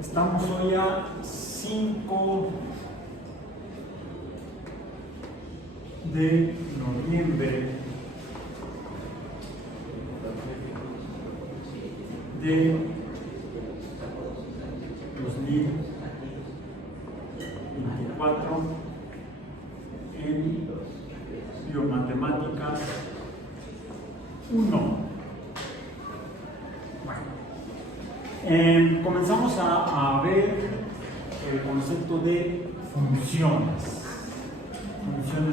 Estamos hoy a 5 de noviembre de 2024 en Biomatemáticas 1. Comenzamos a ver el concepto de funciones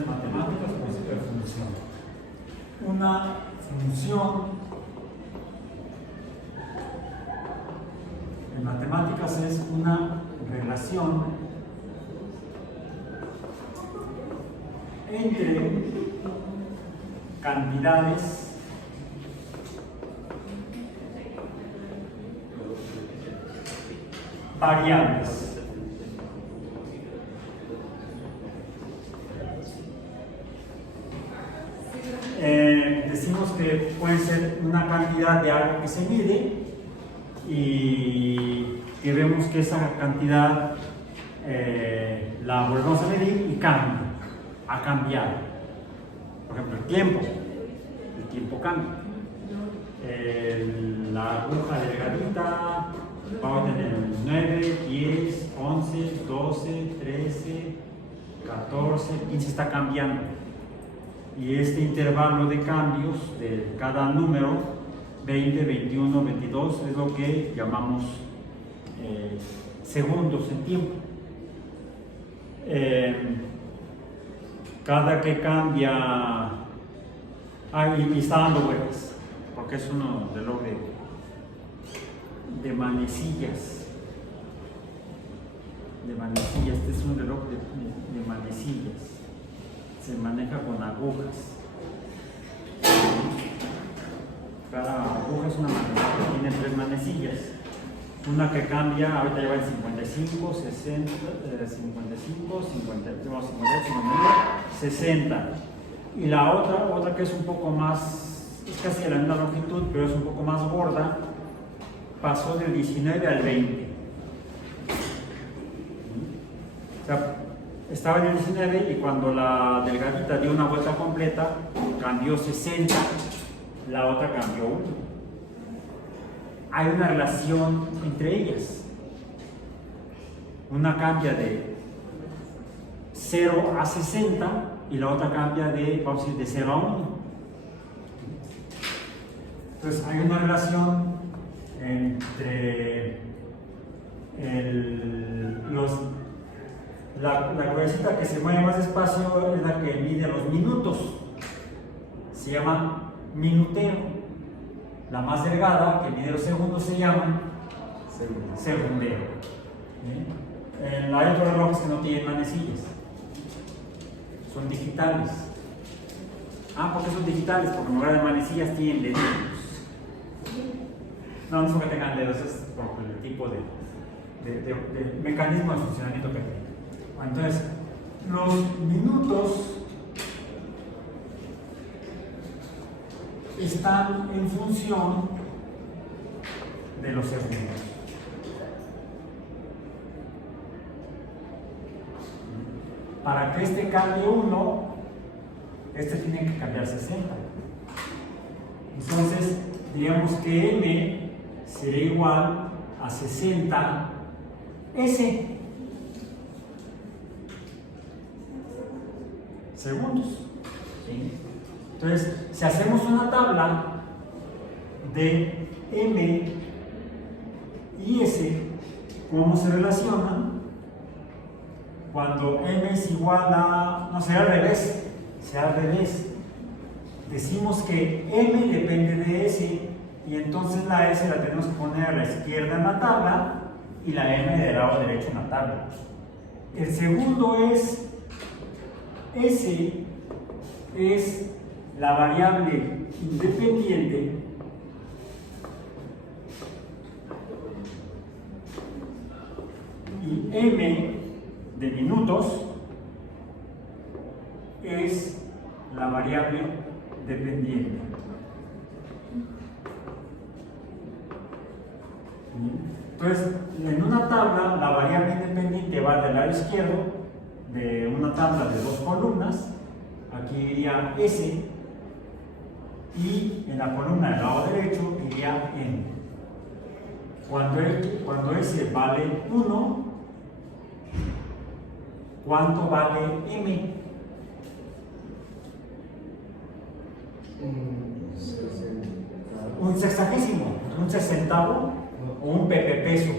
matemáticas, concepto de función. Una función en matemáticas es una relación entre cantidades variables. Decimos que puede ser una cantidad de algo que se mide y que vemos que esa cantidad la volvemos a medir y cambia, ha cambiado. Por ejemplo, el tiempo cambia. La aguja delgadita va a tener 9, 10, 11, 12, 13, 14, 15, está cambiando. Y este intervalo de cambios de cada número, 20, 21, 22, es lo que llamamos segundos en tiempo. Cada que cambia, y está dando vueltas, porque es uno reloj de manecillas. Este es un reloj de manecillas. Se maneja con agujas. Cada aguja es una manecilla, tiene 3 manecillas. Una que cambia, ahorita lleva en 55, 60, 55, 50, 60. Y la otra que es un poco más, es casi de la misma longitud, pero es un poco más gorda, pasó del 19 al 20. O sea, estaba en el 19 y cuando la delgadita dio una vuelta completa, cambió 60, la otra cambió 1. Hay una relación entre ellas. Una cambia de 0 a 60 y la otra cambia de, vamos a decir, de 0 a 1. Entonces hay una relación entre la ruedecita que se mueve más despacio es la que mide los minutos, se llama minutero. La más delgada que mide los segundos se llama segundero. Hay otros relojes que no tienen manecillas, son digitales. ¿Por qué son digitales? Porque en lugar de manecillas tienen deditos. No son que tengan dedos, es por el tipo de mecanismo de funcionamiento que tienen. Entonces, los minutos están en función de los segundos. Para que este cambie 1, este tiene que cambiar 60. Entonces, digamos que m será igual a 60 s segundos. ¿Sí? Entonces, si hacemos una tabla de m y s, ¿cómo se relacionan? Cuando m es igual a, no, será al revés, decimos que m depende de s y entonces la s la tenemos que poner a la izquierda en la tabla y la m del lado derecho en la tabla. El segundo es, s es la variable independiente y m de minutos es la variable dependiente. Entonces, en una tabla, la variable independiente va del lado izquierdo de una tabla de 2 columnas. Aquí iría S, y en la columna del lado derecho iría N. Cuando S vale 1, ¿cuánto vale M? Un sexagésimo, un sesentavo o un pepepeso.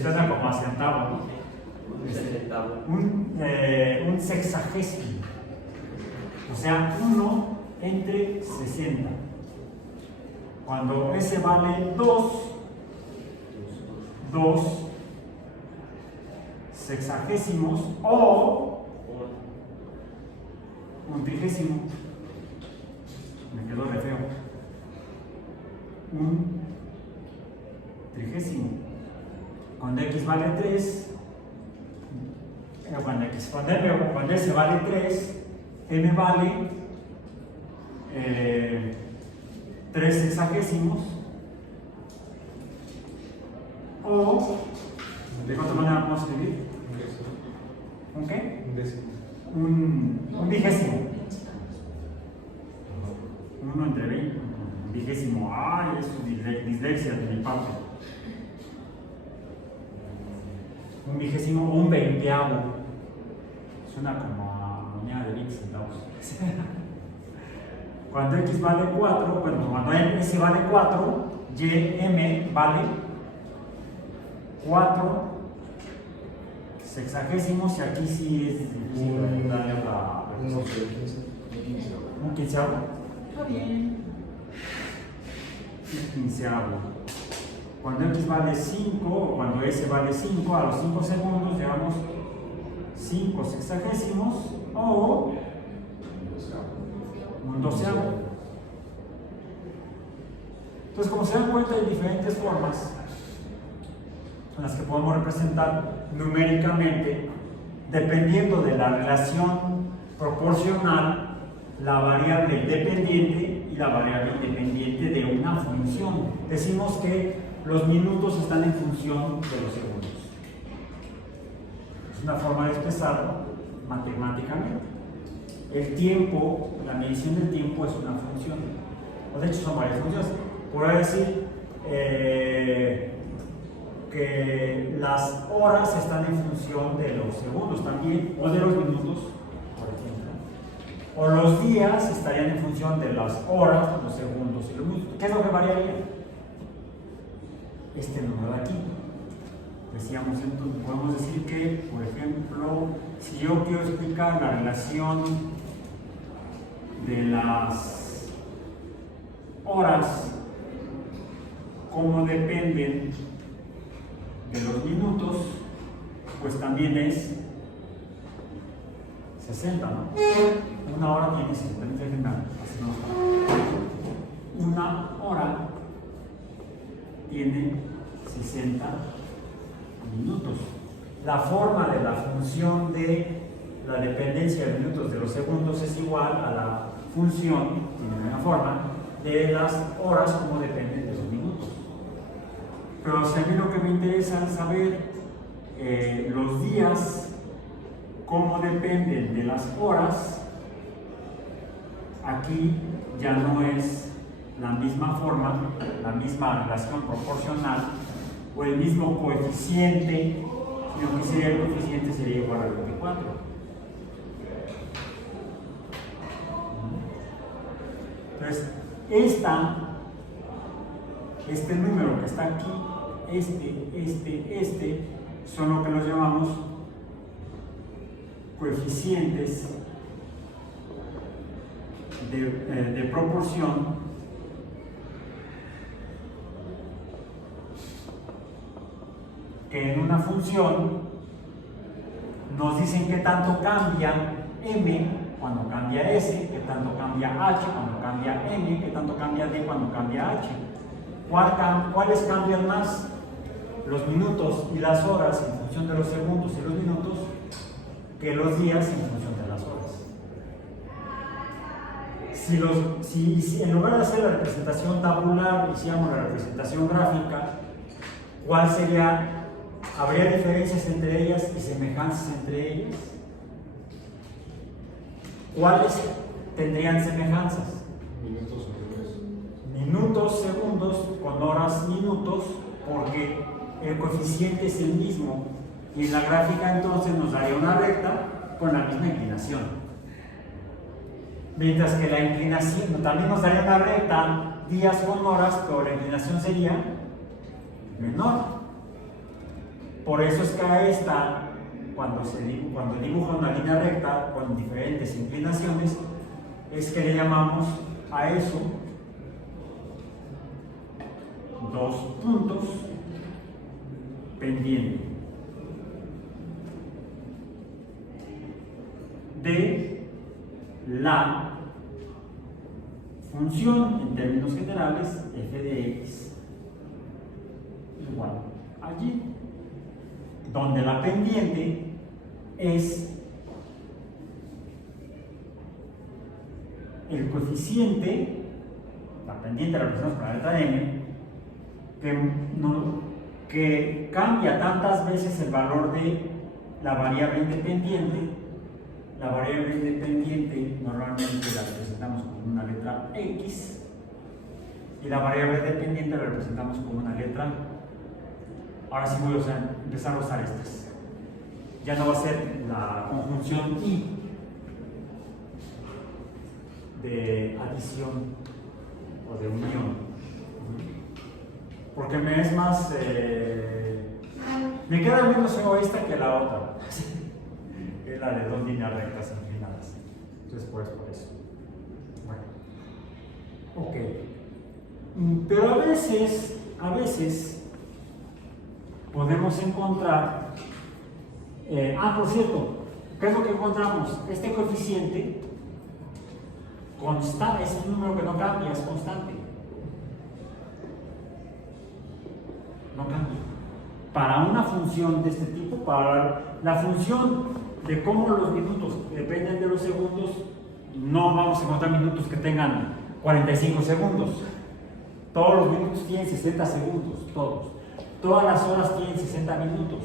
Suena como a centavo, ¿no? Un sexagésimo, o sea, 1 entre 60. Cuando S vale 2 sexagésimos o un trigésimo. Me quedó re feo. Un trigésimo. Cuando X vale 3, cuando S vale 3, M vale 3 sexagésimos, o ¿de cuánta manera vamos a escribir? ¿Un qué? Un décimo. Un vigésimo. 1 entre 20, un vigésimo. Ay, es dislexia de mi parte. Un vigésimo o un veinteavo. Suena como a moneda de 20 centavos. Cuando X vale 4, bueno, cuando S vale 4, M vale 4 sexagésimos, y aquí sí es darle un quinceavo. Está bien. Un quinceavo. Cuando X vale 5, o cuando S vale 5, a los 5 segundos llevamos 5 sexagésimos o un doceavo. Entonces, como se dan cuenta, hay diferentes formas en las que podemos representar numéricamente, dependiendo de la relación proporcional, la variable dependiente y la variable independiente de una función. Decimos que los minutos están en función de los segundos. Es una forma de expresarlo matemáticamente. El tiempo, la medición del tiempo es una función, o de hecho son varias funciones. Podría decir que las horas están en función de los segundos también, o de los minutos, por ejemplo. O los días estarían en función de las horas, los segundos y los minutos. ¿Qué es lo que variaría? Este número de aquí. Decíamos, entonces, podemos decir que, por ejemplo, si yo quiero explicar la relación de las horas, cómo dependen de los minutos, pues también es 60, ¿no? Una hora tiene 60, una hora tiene 60 minutos. La forma de la función de la dependencia de minutos de los segundos es igual a la función, tiene una forma, de las horas como dependen de los minutos. Pero si a mí lo que me interesa es saber los días, cómo dependen de las horas, aquí ya no es la misma forma, la misma relación proporcional o el mismo coeficiente, sino que sería el coeficiente sería igual a 24. Entonces, este número que está aquí, son lo que los llamamos coeficientes de proporción que en una función nos dicen qué tanto cambia m cuando cambia s, qué tanto cambia h cuando cambia n, qué tanto cambia d cuando cambia h. ¿Cuáles cambian más? Los minutos y las horas en función de los segundos y los minutos, que los días en función de las horas. Si en lugar de hacer la representación tabular hiciéramos la representación gráfica, ¿Cuál sería? ¿Habría diferencias entre ellas y semejanzas entre ellas? ¿Cuáles tendrían semejanzas? Minutos segundos. Minutos, segundos, con horas, minutos, porque el coeficiente es el mismo y en la gráfica entonces nos daría una recta con la misma inclinación. Mientras que la inclinación también nos daría una recta días con horas, pero la inclinación sería menor. Por eso es que a esta, cuando dibuja una línea recta con diferentes inclinaciones, es que le llamamos a eso dos puntos pendientes de la función en términos generales f de x igual allí, donde la pendiente es el coeficiente, la pendiente la representamos con la letra m, que cambia tantas veces el valor de la variable independiente. La variable independiente normalmente la representamos con una letra x y la variable dependiente la representamos con una letra. Ahora sí voy a empezar a usar estas. Ya no va a ser la conjunción y de adición o de unión, porque me es más me queda menos feo esta que la otra, es la de dos líneas rectas inclinadas. Entonces pues por eso, bueno, ok, pero a veces podemos encontrar por cierto, ¿qué es lo que encontramos? Este coeficiente constante, es un número que no cambia, es constante. No cambia. Para una función de este tipo, para la función de cómo los minutos dependen de los segundos, no vamos a encontrar minutos que tengan 45 segundos. Todos los minutos tienen 60 segundos, todos. Todas las horas tienen 60 minutos.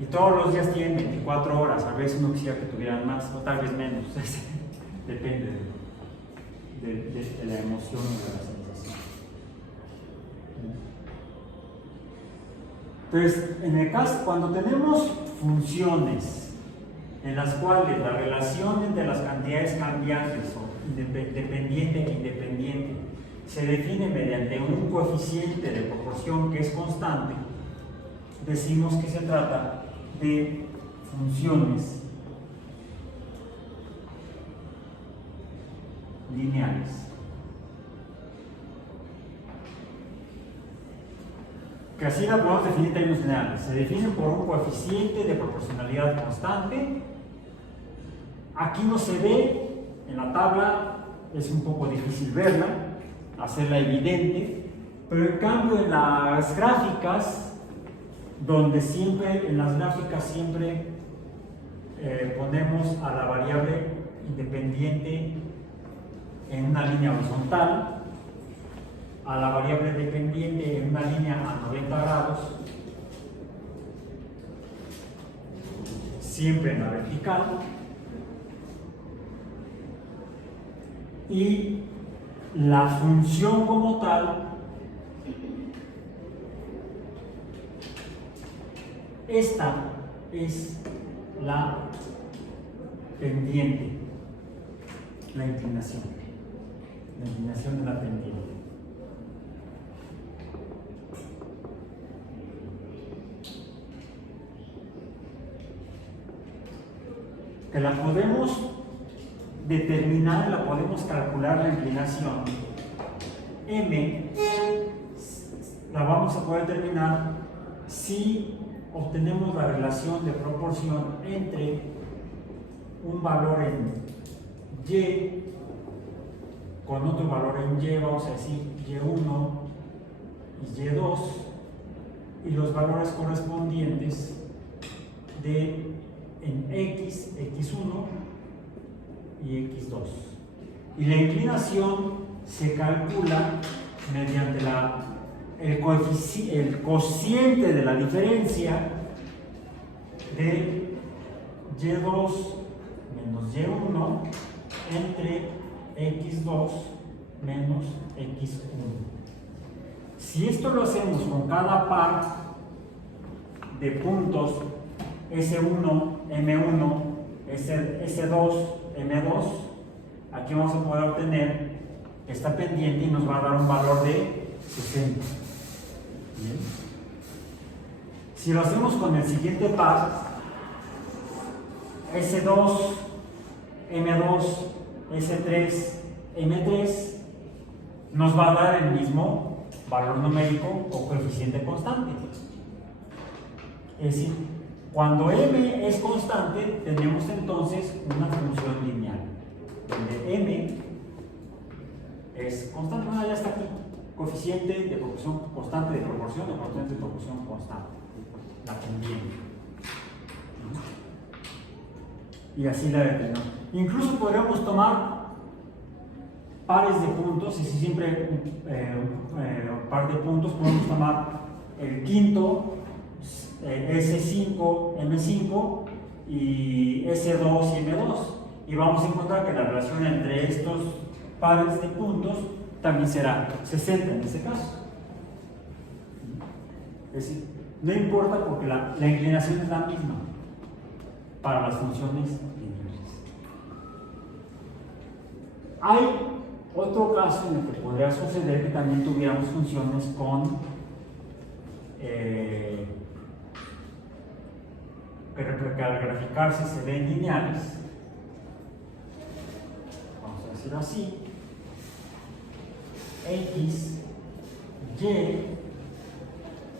Y todos los días tienen 24 horas. A veces uno quisiera que tuvieran más, o tal vez menos. Depende de la emoción o de la sensación. Entonces, en el caso, cuando tenemos funciones en las cuales la relación entre las cantidades cambiantes o dependiente e independiente se define mediante un coeficiente de proporción que es constante, decimos que se trata de funciones lineales. Que así la podemos definir en términos generales. Se definen por un coeficiente de proporcionalidad constante. Aquí no se ve, en la tabla es un poco difícil verla, hacerla evidente, pero en cambio en las gráficas, donde siempre, en las gráficas siempre ponemos a la variable independiente en una línea horizontal, a la variable dependiente en una línea a 90 grados, siempre en la vertical, y la función como tal esta es la pendiente, la inclinación de la pendiente. Que la podemos determinar, la podemos calcular la inclinación m, la vamos a poder determinar si obtenemos la relación de proporción entre un valor en y con otro valor en y, vamos a decir y1 y y2, y los valores correspondientes de en x, x1 y x2. Y la inclinación se calcula mediante la el cociente de la diferencia de y2 menos y1 entre x2 menos x1. Si esto lo hacemos con cada par de puntos S1, M1, S2, M2, aquí vamos a poder obtener esta pendiente y nos va a dar un valor de 60. ¿Bien? Si lo hacemos con el siguiente par, S2, M2, S3, M3, nos va a dar el mismo valor numérico o coeficiente constante. Es decir, cuando m es constante, tenemos entonces una función lineal, donde m es constante. Bueno, ya está aquí, coeficiente de proporción constante de proporción constante, la pendiente. Y así la determinamos. Incluso podríamos tomar pares de puntos, y si siempre un par de puntos, podemos tomar el quinto, S5, M5 y S2 y M2, y vamos a encontrar que la relación entre estos pares de puntos también será 60 en este caso. Es decir, no importa porque la inclinación es la misma para las funciones lineales. Hay otro caso en el que podría suceder que también tuviéramos funciones con que al graficarse se ven lineales. Vamos a decir así: x, y,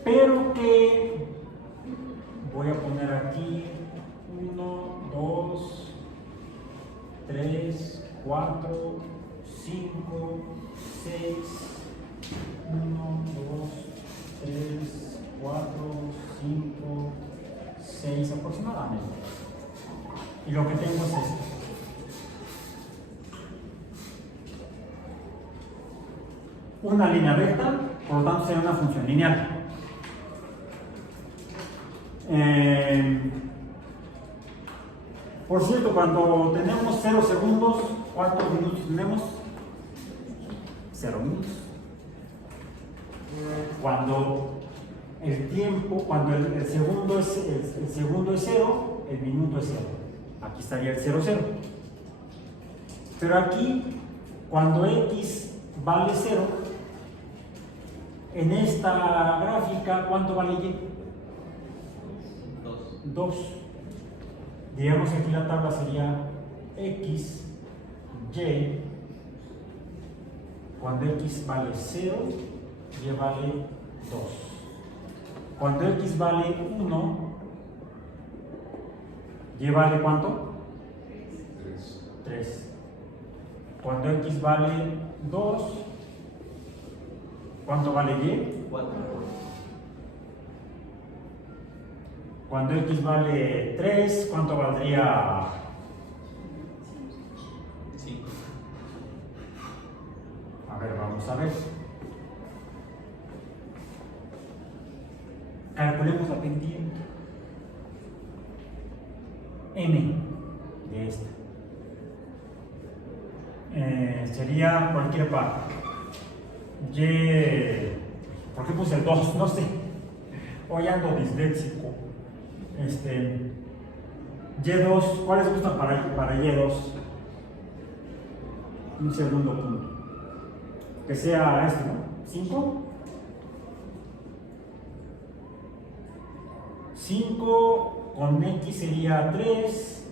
pero que voy a poner aquí 1, 2, 3, 4, 5, 6, 1, 2, 3, 4, 5, 6 aproximadamente. Y lo que tengo es esto. Una línea recta, por lo tanto será una función lineal. Por cierto, cuando tenemos 0 segundos, ¿cuántos minutos tenemos? 0 minutos. Cuando el tiempo, cuando el segundo es 0, el minuto es 0. Aquí estaría el 0, 0. Pero aquí, cuando x vale 0, en esta gráfica, ¿cuánto vale y? 2. Digamos que aquí la tabla sería x, y, cuando x vale 0, y vale 2. Cuando x vale 1, y vale ¿cuánto? 3. Cuando x vale 2, ¿cuánto vale y? 4. Cuando x vale 3, ¿cuánto valdría? 5. A ver, vamos a ver. Calculemos la pendiente. M de esta. Sería cualquier par. Y, ¿por qué puse el 2? No sé. Hoy ando disléxico. Y2, ¿cuáles gustan para Y2? Un segundo punto. Que sea este, ¿no? 5. 5 con X sería 3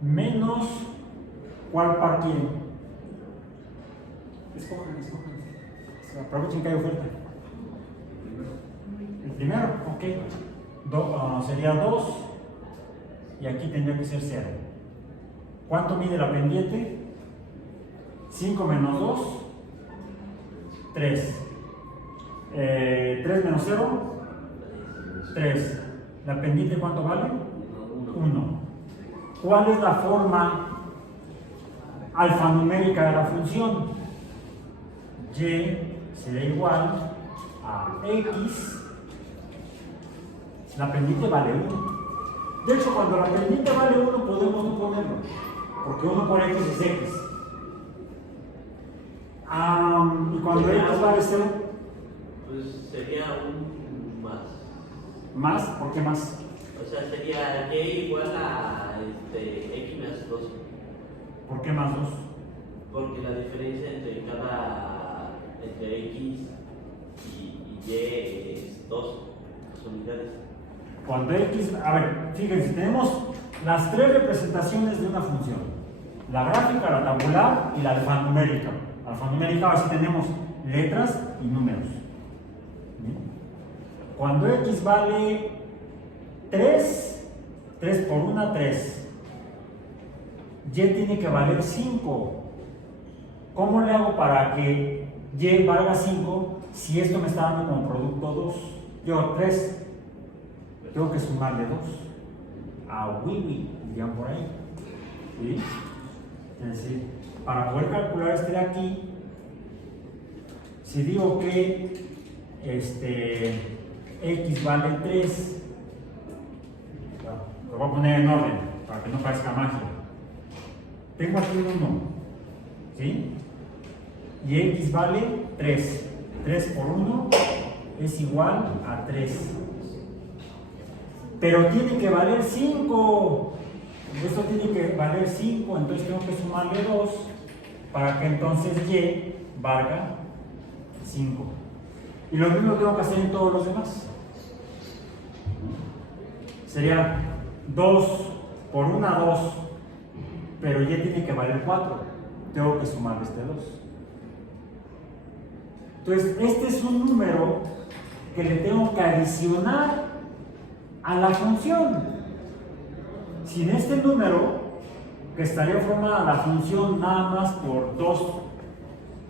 menos, ¿cuál par quieren? Escojan. Aprovechen que hay oferta. El primero, ok. Sería 2 y aquí tendría que ser 0. ¿Cuánto mide la pendiente? 5 menos 2, 3. 3 menos 0, 3. ¿La pendiente cuánto vale? 1. ¿Cuál es la forma alfanumérica de la función? Y será igual a x, la pendiente vale 1. De hecho, cuando la pendiente vale 1, podemos no ponerlo, porque 1 por x es x. Y cuando x vale 0, pues sería un más. ¿Más? ¿Por qué más? O sea, sería y igual a x más 2. ¿Por qué más 2? Porque la diferencia entre x y y es 2 unidades. Cuando x, a ver, fíjense, tenemos las tres representaciones de una función: la gráfica, la tabular y la alfanumérica. Alfanumérica, así tenemos letras y números. ¿Bien? Cuando x vale 3, 3 por 1, 3. Y tiene que valer 5. ¿Cómo le hago para que y valga 5 si esto me está dando como producto 2? Yo 3. Tengo que sumarle 2. Dirían por ahí. ¿Sí? Es decir, para poder calcular este de aquí, si digo que x vale 3, lo voy a poner en orden para que no parezca magia. Tengo aquí un 1, ¿sí? Y x vale 3. 3 por 1 es igual a 3. Pero tiene que valer 5. Esto tiene que valer 5, entonces tengo que sumarle 2 para que entonces y valga 5. Y lo mismo tengo que hacer en todos los demás. Sería 2 por 1, 2. Pero y tiene que valer 4. Tengo que sumarle este 2. Entonces, este es un número que le tengo que adicionar a la función. Sin este número, que estaría formada la función nada más por dos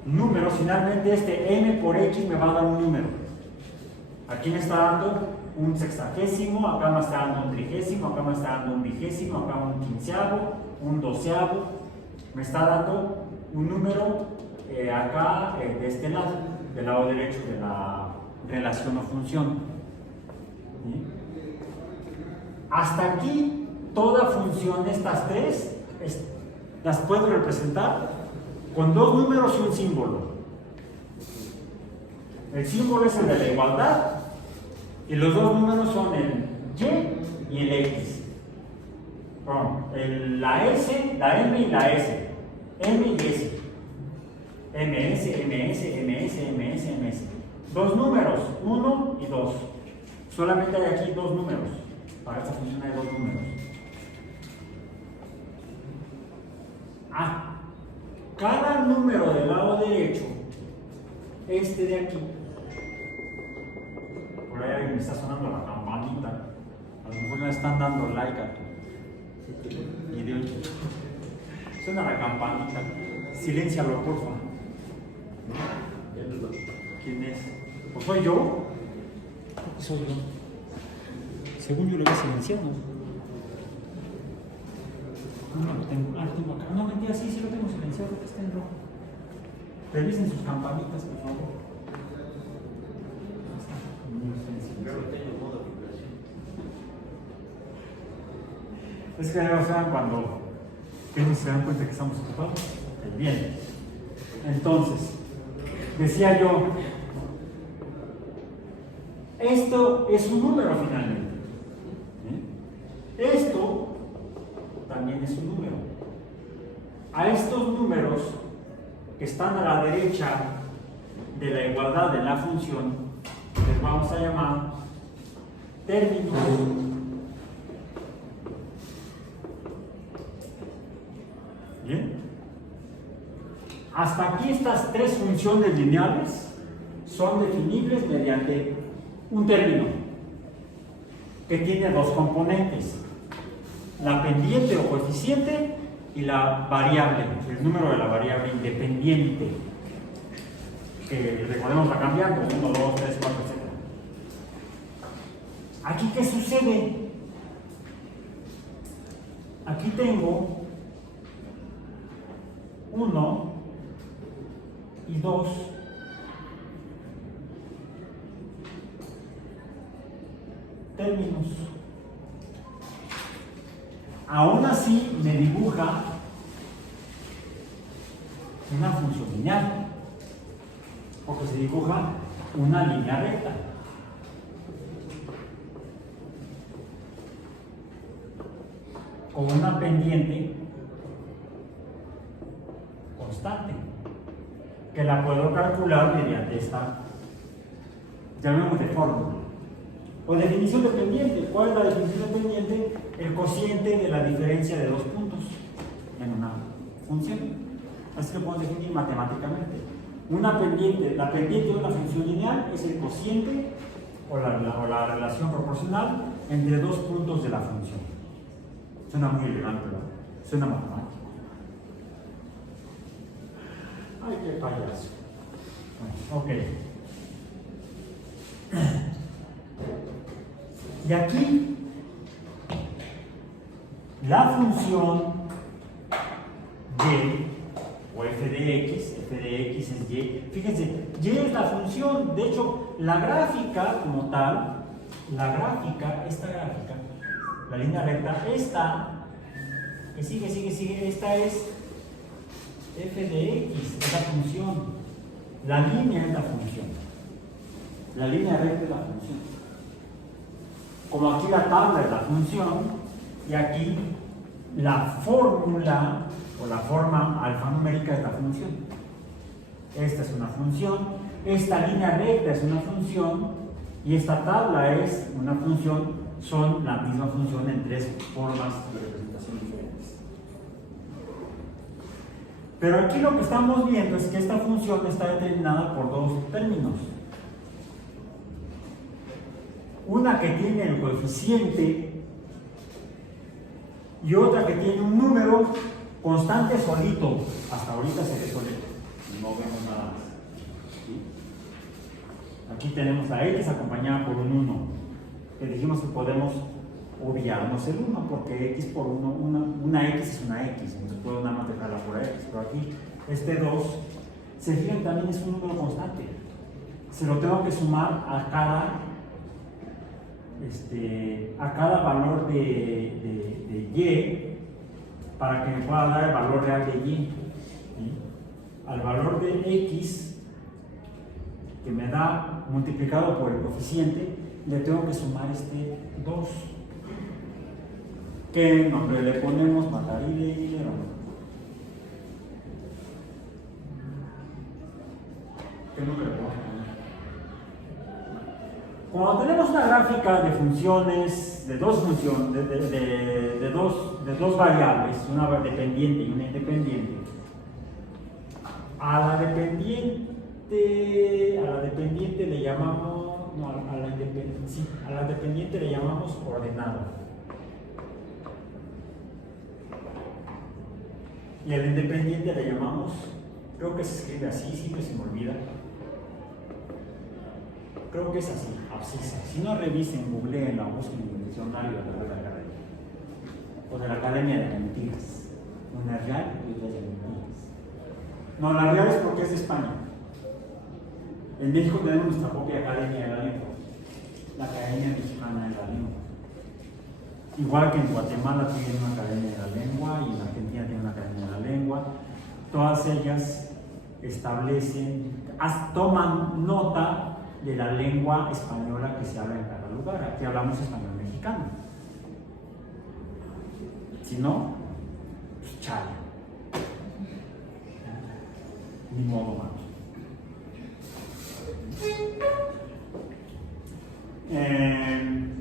números, finalmente este m por x me va a dar un número. Aquí me está dando un sexagésimo, acá me está dando un trigésimo, acá me está dando un vigésimo, acá un quinceavo, un doceavo. Me está dando un número acá de este lado, del lado derecho de la relación o función. ¿Sí? Hasta aquí, toda función, estas tres, las puedo representar con dos números y un símbolo. El símbolo es el de la igualdad y los dos números son el y el x. La s, la m y la s. m y s. ms, ms, ms, ms, ms. Dos números, 1 y 2. Solamente hay aquí dos números. Para esta función hay dos números. Cada número del lado derecho, este de aquí, por ahí alguien me está sonando la campanita, a lo mejor me están dando like a tu video. Suena la campanita, siléncialo por favor. ¿Quién es? ¿Pues soy yo? Soy yo. Según yo lo había silenciado. No lo tengo. Tengo acá. No, mentira, sí lo tengo silenciado, está en rojo. Revisen sus campanitas, por favor. Yo lo tengo en modo vibración. Es que o sea, cuando ellos se dan cuenta que estamos ocupados. Bien. Entonces, decía yo, esto es un número finalmente. Esto también es un número. A estos números que están a la derecha de la igualdad de la función les vamos a llamar términos. Bien. Hasta aquí estas tres funciones lineales son definibles mediante un término que tiene dos componentes: la pendiente o coeficiente y la variable, el número de la variable independiente, que recordemos va cambiando, 1, 2, 3, 4, etc. ¿Aquí qué sucede? Aquí tengo 1 y 2 términos. Aún así me dibuja una función lineal, porque se dibuja una línea recta. Con una pendiente constante, que la puedo calcular mediante esta, llamemos de fórmula. O definición de pendiente. ¿Cuál es la definición de pendiente? El cociente de la diferencia de dos puntos en una función. Así lo podemos definir matemáticamente. Una pendiente, la pendiente de una función lineal es el cociente o la relación proporcional entre dos puntos de la función. Suena muy elegante, ¿verdad? Suena matemático. Ay, qué payaso. Bueno, ok. Y aquí la función y o f de x es y. Fíjense, y es la función. De hecho, la gráfica como tal, esta gráfica, la línea recta, esta que sigue, esta es f de x, es la función. La línea es la función. La línea recta es la función. Como aquí la tabla es la función, y aquí la fórmula o la forma alfanumérica es la función. Esta es una función, esta línea recta es una función, y esta tabla es una función, son la misma función en tres formas de representación diferentes. Pero aquí lo que estamos viendo es que esta función está determinada por dos términos. Una que tiene el coeficiente y otra que tiene un número constante solito. Hasta ahorita se ve solito, no vemos nada más. ¿Sí? Aquí tenemos a x acompañada por un 1, que dijimos que podemos obviarnos el 1 porque x por 1, una x es una x, entonces puedo nada más dejarla por x, pero aquí este 2, se fijan, también es un número constante. Se lo tengo que sumar a cada valor de y para que me pueda dar el valor real de y. ¿Sí? Al valor de x que me da multiplicado por el coeficiente, le tengo que sumar este 2. ¿Qué nombre le ponemos? Matarile. ¿Qué nombre le ponemos? Cuando tenemos una gráfica de funciones, de dos funciones, de dos variables, una dependiente y una independiente, a la dependiente le llamamos, no, a la dependiente le llamamos ordenado. Y al independiente le llamamos, creo que se escribe así, siempre se me olvida. Creo que es así, abscisa. Si no, revisen, googleen la búsqueda en el diccionario de la Real Academia. O de la Academia de Mentiras. Una real y otra de mentiras. No, la real es porque es de España. En México tenemos nuestra propia Academia de la Lengua. La Academia Mexicana de la Lengua. Igual que en Guatemala tienen una Academia de la Lengua y en Argentina tienen una Academia de la Lengua. Todas ellas establecen, toman nota de la lengua española que se habla en cada lugar. Aquí hablamos español mexicano. Si no, pues chale. Ni modo más.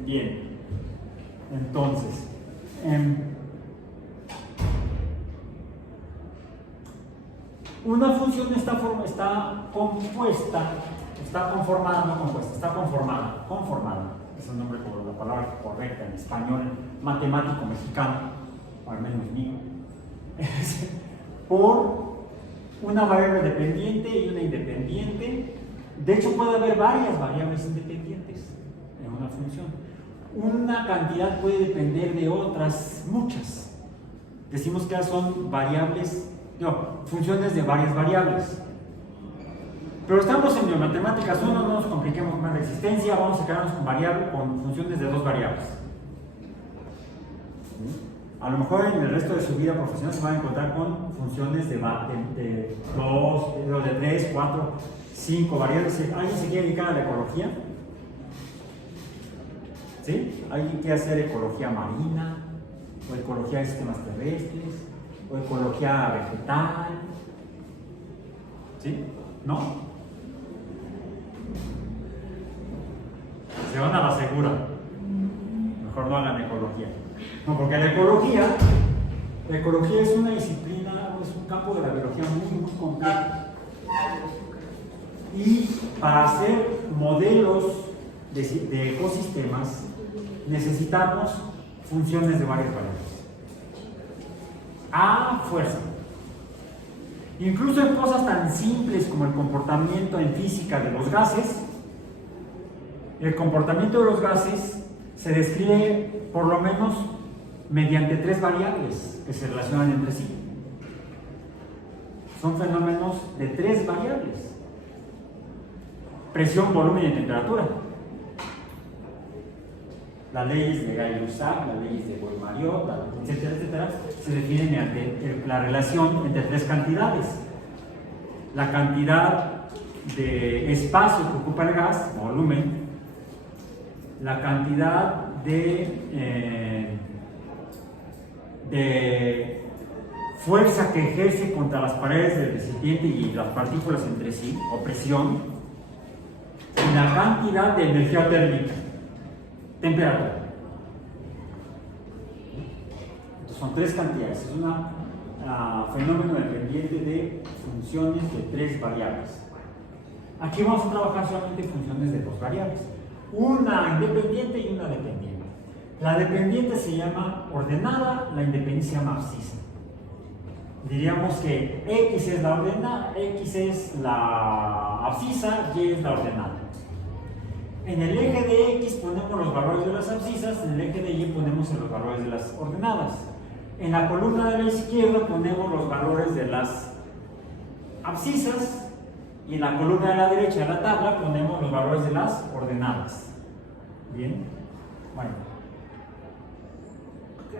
Bien. Entonces, una función está conformada, es el nombre, la palabra correcta en español matemático mexicano, o al menos mío, por una variable dependiente y una independiente. De hecho, puede haber varias variables independientes en una función. Una cantidad puede depender de otras muchas. Decimos que son variables, no, funciones de varias variables. Pero estamos en biomatemáticas 1, no nos compliquemos más la existencia, vamos a quedarnos con funciones de dos variables. A lo mejor en el resto de su vida profesional se van a encontrar con funciones de 2, de 3, 4, 5 variables. ¿Alguien se quiere dedicar a la ecología? ¿Sí? ¿Alguien quiere hacer ecología marina? ¿O ecología de sistemas terrestres? ¿O ecología vegetal? ¿Sí? ¿No? Se van a la segura. Mejor no hagan ecología. No, porque la ecología es una disciplina, es un campo de la biología muy, muy complejo. Y para hacer modelos de ecosistemas necesitamos funciones de varias variables. A fuerza. Incluso en cosas tan simples como el comportamiento en física de los gases, el comportamiento de los gases se describe por lo menos mediante 3 variables que se relacionan entre sí. Son fenómenos de 3 variables: presión, volumen y temperatura. Las leyes de Gay-Lussac, las leyes de Boyle-Mariotte, etcétera, etcétera, se definen mediante la relación entre 3 cantidades: la cantidad de espacio que ocupa el gas, volumen, la cantidad de fuerza que ejerce contra las paredes del recipiente y las partículas entre sí, o presión, y la cantidad de energía térmica, temperatura. Entonces son 3 cantidades, es un fenómeno dependiente de funciones de 3 variables. Aquí vamos a trabajar solamente funciones de 2 variables, una independiente y una dependiente. La dependiente se llama ordenada, la independiente se llama abscisa. Diríamos que X es la ordenada, X es la abscisa, Y es la ordenada. En el eje de X ponemos los valores de las abscisas, en el eje de Y ponemos los valores de las ordenadas. En la columna de la izquierda ponemos los valores de las abscisas y en la columna de la derecha de la tabla ponemos los valores de las ordenadas. Bien, bueno.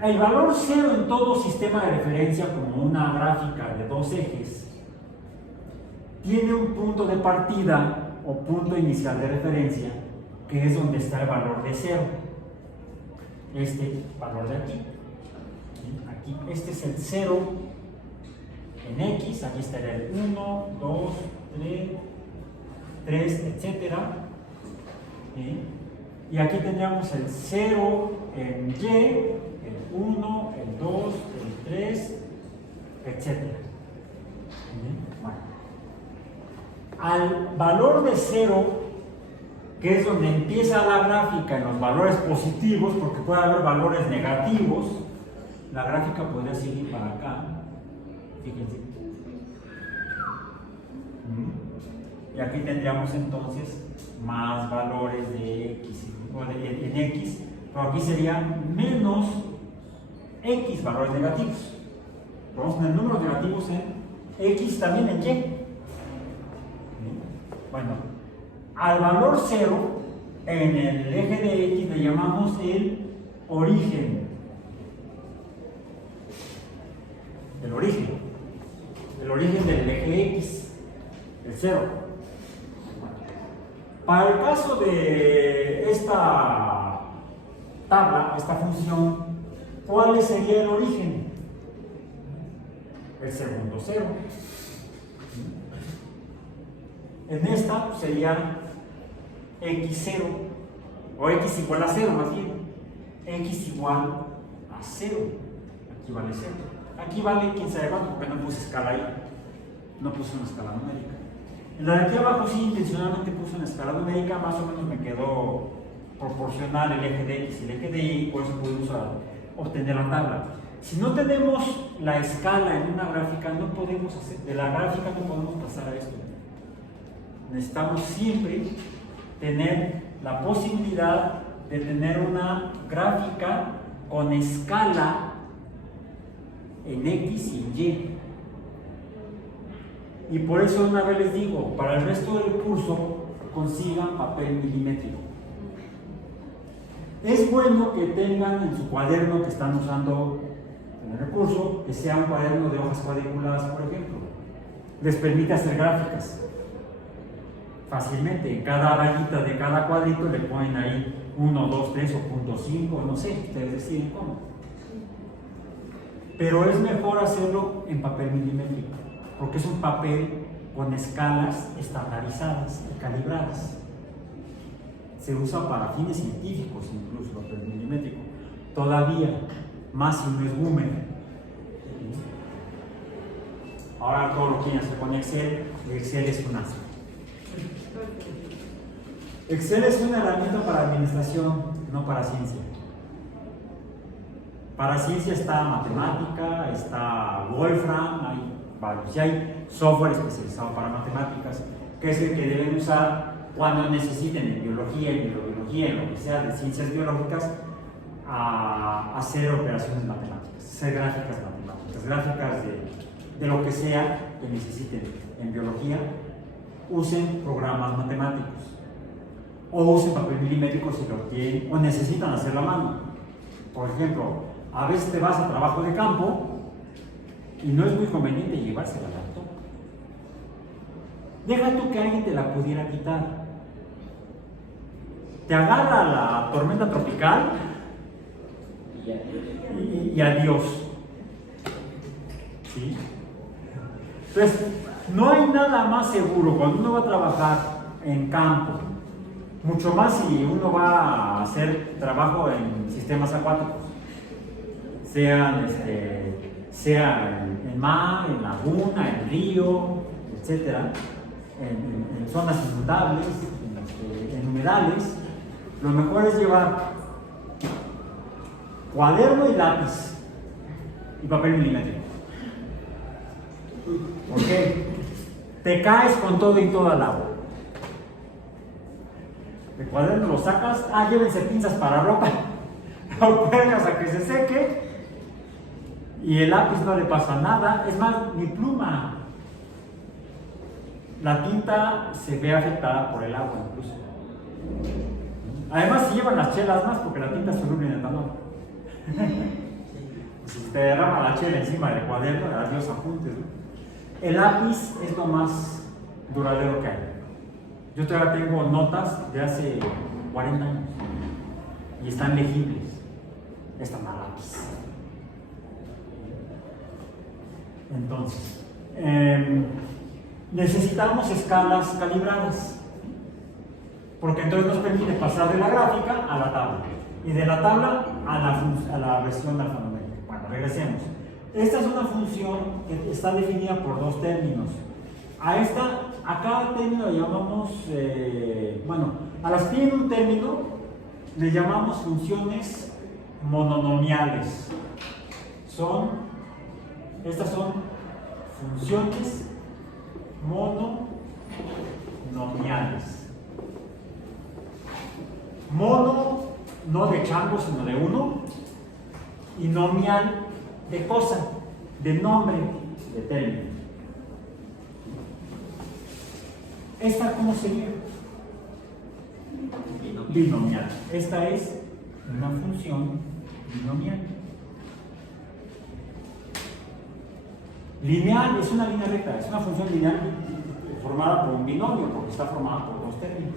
El valor 0 en todo sistema de referencia, como una gráfica de 2 ejes, tiene un punto de partida o punto inicial de referencia, que es donde está el valor de 0. Este valor de aquí. Aquí, este es el 0 en X, aquí estaría el 1, 2, 3, etc. Y aquí tendríamos el 0 en Y, el 1, el 2, el 3, etc. Bueno. Al valor de 0, que es donde empieza la gráfica en los valores positivos, porque puede haber valores negativos, la gráfica podría seguir para acá, fíjense. Y aquí tendríamos entonces más valores de X, en X, pero aquí serían menos X valores negativos. Vamos a tener números negativos en X, también en Y. Bueno, al valor 0, en el eje de X le llamamos el origen. El origen del eje X, el 0. Para el caso de esta tabla, esta función, ¿cuál sería el origen? El segundo 0. En esta sería x0, o x igual a 0 más bien. X igual a 0. Aquí vale 0. Aquí vale quién sabe cuánto, porque no puse escala ahí. No puse una escala numérica. En la de aquí abajo sí intencionalmente puse una escala numérica, más o menos me quedó proporcional el eje de X y el eje de Y, por eso pudimos obtener la tabla. Si no tenemos la escala en una gráfica, no podemos hacer, de la gráfica no podemos pasar a esto. Necesitamos siempre tener la posibilidad de tener una gráfica con escala en X y en Y. Y por eso una vez les digo, para el resto del curso, consigan papel milimétrico. Es bueno que tengan en su cuaderno que están usando en el recurso, que sea un cuaderno de hojas cuadriculadas, por ejemplo. Les permite hacer gráficas fácilmente. En cada rayita de cada cuadrito le ponen ahí 1, 2, 3 o punto 5, no sé, ustedes deciden cómo. Pero es mejor hacerlo en papel milimétrico, porque es un papel con escalas estandarizadas y calibradas. Se usa para fines científicos, incluso el papel milimétrico. Todavía, más si no es boomer. Ahora todo lo quieren hacer con Excel, y Excel es un asco. Excel es una herramienta para administración, no para ciencia. Para ciencia está matemática, está Wolfram, hay varios. Y hay software especializado para matemáticas, que es el que deben usar cuando necesiten en biología, en microbiología, en lo que sea de ciencias biológicas, a hacer operaciones matemáticas, hacer gráficas matemáticas, gráficas de lo que sea que necesiten en biología. Usen programas matemáticos o usen papel milimétrico si lo quieren o necesitan hacerlo a mano. Por ejemplo, a veces te vas a trabajo de campo y no es muy conveniente llevarse la laptop. Deja tú que alguien te la pudiera quitar. Te agarra la tormenta tropical y adiós. ¿Sí? Entonces, no hay nada más seguro cuando uno va a trabajar en campo, mucho más si uno va a hacer trabajo en sistemas acuáticos, sea en mar, en laguna, en río, etcétera, en zonas inundables, en humedales. Lo mejor es llevar cuaderno y lápiz y papel milimétrico. ¿Por qué? Te caes con todo y todo al agua. El cuaderno lo sacas, llévense pinzas para ropa, lo cuelgas a que se seque y el lápiz no le pasa nada. Es más, ni pluma. La tinta se ve afectada por el agua incluso. Además, se llevan las chelas más porque la tinta se soluble en el talón. Si te derrama la chela encima del cuaderno, adiós apuntes, ¿no? El lápiz es lo más duradero que hay. Yo todavía tengo notas de hace 40 años y están legibles. Está mal lápiz. Entonces, necesitamos escalas calibradas, porque entonces nos permite pasar de la gráfica a la tabla y de la tabla a la versión alfanumérica. Bueno, regresemos. Esta es una función que está definida por dos términos. A cada término le llamamos, a las que tienen un término le llamamos funciones mononomiales. Estas son funciones mononomiales. Mono, no de chango, sino de uno, y nomial, de cosa, de nombre, de término. ¿Esta cómo sería? Binomial. Esta es una función binomial. Lineal es una línea recta, es una función lineal formada por un binomio, porque está formada por dos términos.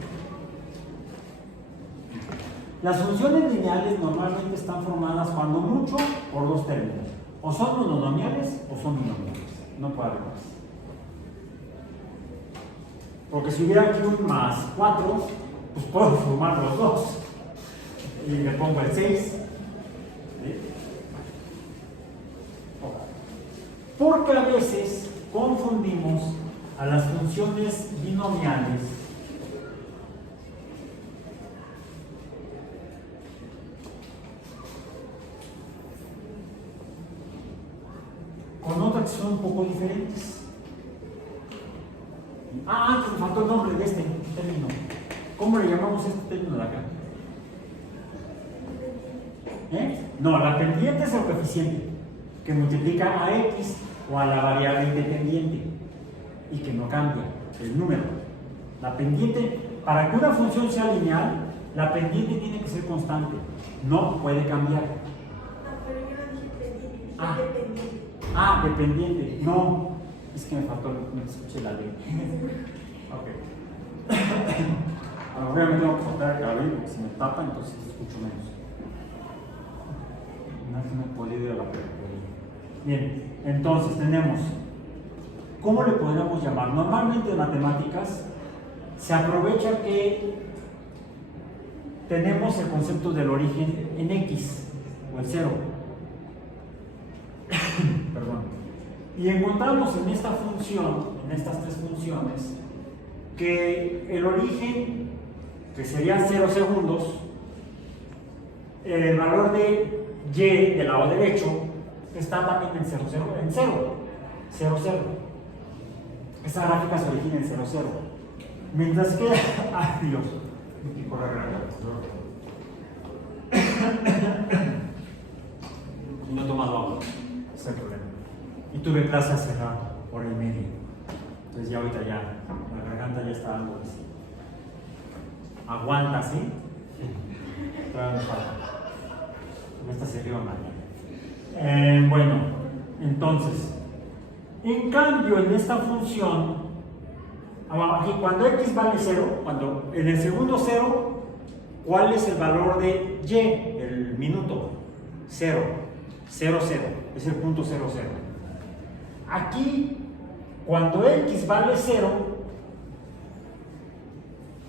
Las funciones lineales normalmente están formadas cuando mucho por dos términos. O son mononomiales o son binomiales. No puede haber más. Porque si hubiera aquí un más 4, pues puedo sumar los dos. Y le pongo el 6. ¿Sí? Porque a veces confundimos a las funciones binomiales con otras que son un poco diferentes. Antes me faltó el nombre de este término. ¿Cómo le llamamos este término de acá? No, la pendiente es el coeficiente que multiplica a x o a la variable independiente. y que no cambia, el número. La pendiente, para que una función sea lineal, la pendiente tiene que ser constante, no puede cambiar. Pero yo no dije pendiente, dije Ah. dependiente. Dependiente, no, es que me faltó, no escuché la ley. Ok. Ahora me tengo que soltar el cabello porque si me tapa, entonces escucho menos. No se me puede ir a la peluquería. Bien, entonces tenemos, ¿cómo le podríamos llamar? Normalmente en matemáticas se aprovecha que tenemos el concepto del origen en X o el cero. Perdón. Y encontramos en esta función, en estas tres funciones, que el origen, que serían 0 segundos, el valor de y del lado derecho está también en 0, 0, en 0, 0, 0. Esta gráfica se origina en 0, 0. Mientras que, ay Dios, me pico la garganta. No he tomado agua, ese es el problema. Y tuve clase hace rato, hora y media. Entonces ya ahorita ya, la garganta ya está algo así. Aguanta, ¿sí? Todavía me falta. Esta se río mal. Bueno, entonces, en cambio en esta función, aquí cuando x vale 0, cuando en el segundo 0, ¿cuál es el valor de y, el minuto? 0, 0, 0, es el punto 0, 0. Aquí, cuando x vale 0,